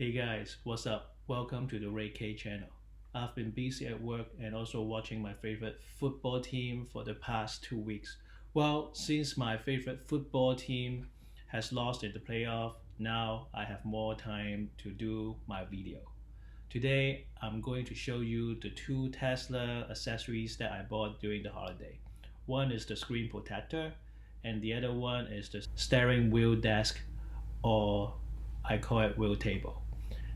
Hey guys, what's up? Welcome to the Ray K channel. I've been busy at work and also watching my favorite football team for the past 2 weeks. Well, since my favorite football team has lost in the playoff, now I have more time to do my video. Today, I'm going to show you the two Tesla accessories that I bought during the holiday. One is the screen protector, and the other one is the steering wheel desk, or I call it wheel table.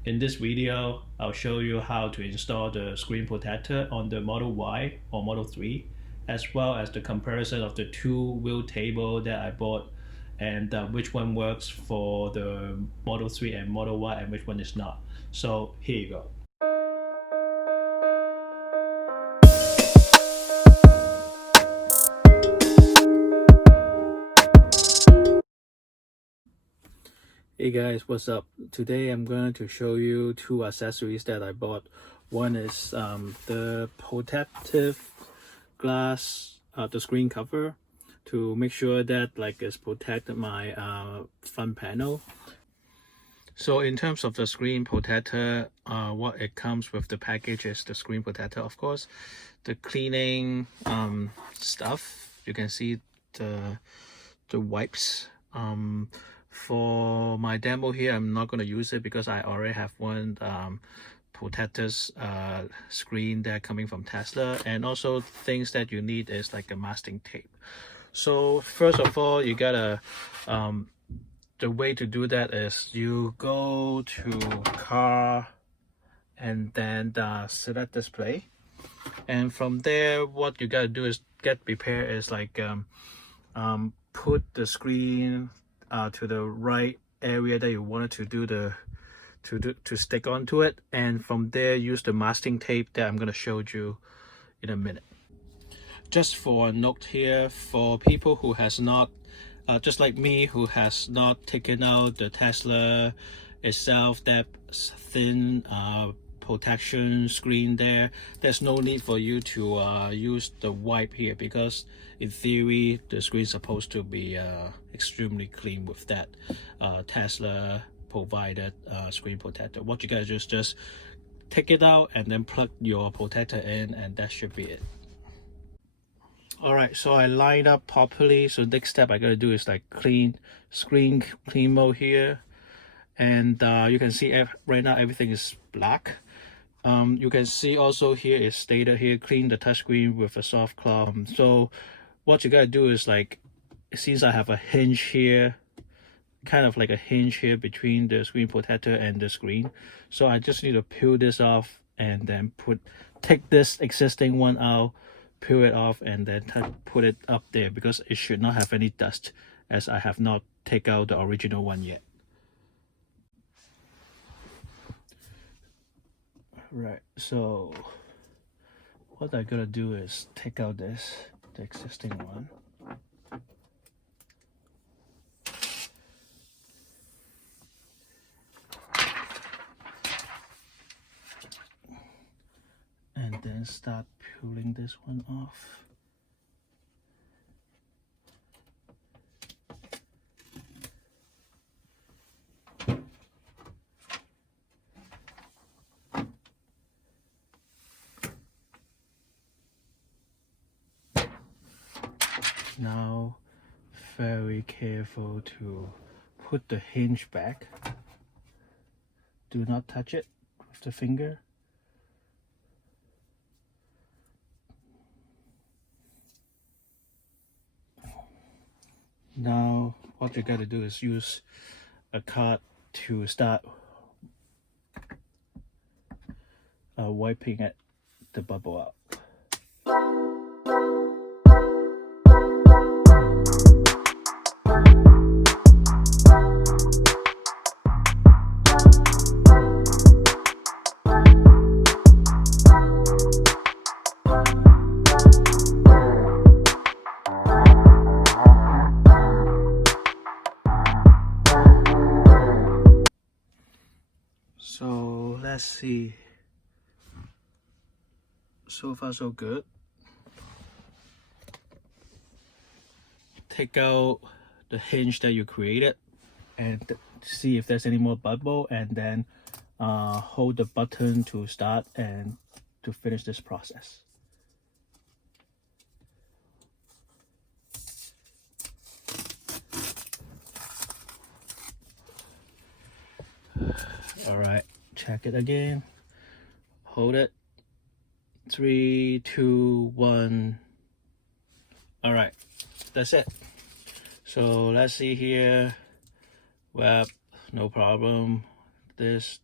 In this video, I'll show you how to install the screen protector on the Model Y or Model 3, as well as the comparison of the two wheel table that I bought and which one works for the Model 3 and Model Y and which one is not. So here you go. Hey guys, what's up? Today I'm going to show you two accessories that I bought. One is the protective glass, the screen cover, to make sure that it's protect my front panel. So in terms of the screen protector, what it comes with the package is the screen protector, of course, the cleaning stuff. You can see the wipes. For my demo here, I'm not going to use it because I already have one protectors screen that coming from Tesla, and also things that you need is like a masking tape. So first of all, you gotta the way to do that is you go to car and then select display, and from there what you gotta do is get prepared is put the screen to the right area that you wanted to do to stick onto it, and from there use the masking tape that I'm going to show you in a minute. Just for a note here, for people who has not just like me, who has not taken out the Tesla itself, that thin protection screen there's no need for you to use the wipe here, because in theory the screen is supposed to be extremely clean with that Tesla provided screen protector. What you gotta do is just take it out and then plug your protector in, and that should be it. Alright, so I lined up properly. So next step I gotta do is clean mode here, and you can see right now everything is black. You can see also here is stated here, clean the touchscreen with a soft cloth. So what you gotta do is since I have a hinge here, kind of like a hinge here between the screen protector and the screen, so I just need to peel this off and then take this existing one out, peel it off, and then put it up there, because it should not have any dust, as I have not taken out the original one yet. Right, so what I gotta do is take out the existing one. And then start peeling this one off. Now, very careful to put the hinge back. Do not touch it with the finger. Now, what you gotta do is use a card to start wiping the bubble out. So let's see. So far so good. Take out the hinge that you created and see if there's any more bubble, and then hold the button to start and to finish this process. All right, check it again. Hold it. 3, 2, 1. All right, that's it. So let's see here. Well, no problem. This.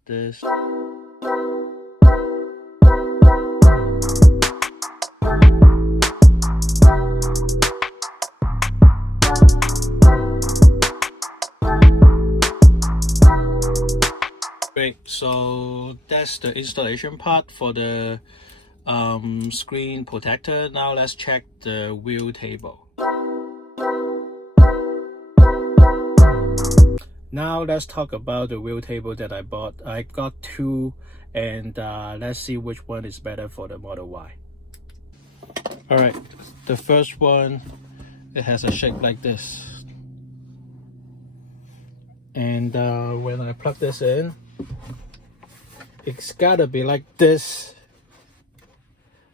Great, so that's the installation part for the screen protector. Now let's check the wheel table. Now let's talk about the wheel table that I bought. I got two, and let's see which one is better for the Model Y. All right, the first one, it has a shape like this. And when I plug this in, it's gotta be like this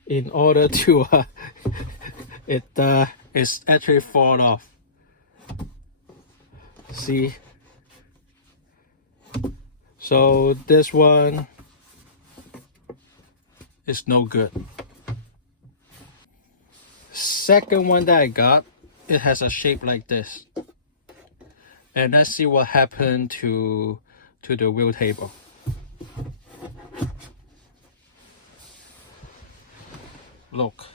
in order to it's actually fall off. See? So this one is no good. Second one that I got, it has a shape like this. And let's see what happened to the wheel table. Look,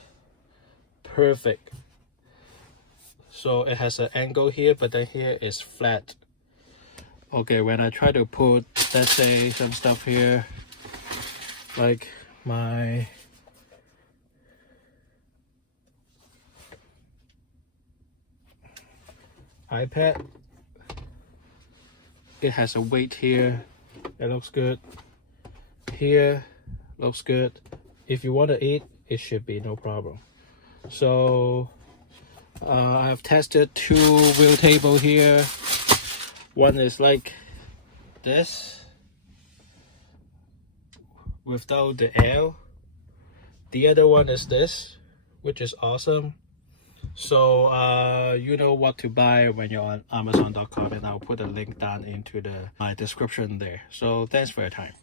perfect. So it has an angle here, but then here is flat. Okay, when I try to put, let's say, some stuff here, like my iPad, it has a weight here. It looks good. Here looks good. If you want to eat, it should be no problem. So I've tested two wheel table here. One is like this without the L. The other one is this, which is awesome. So you know what to buy when you're on Amazon.com, and I'll put a link down into my description there. So thanks for your time.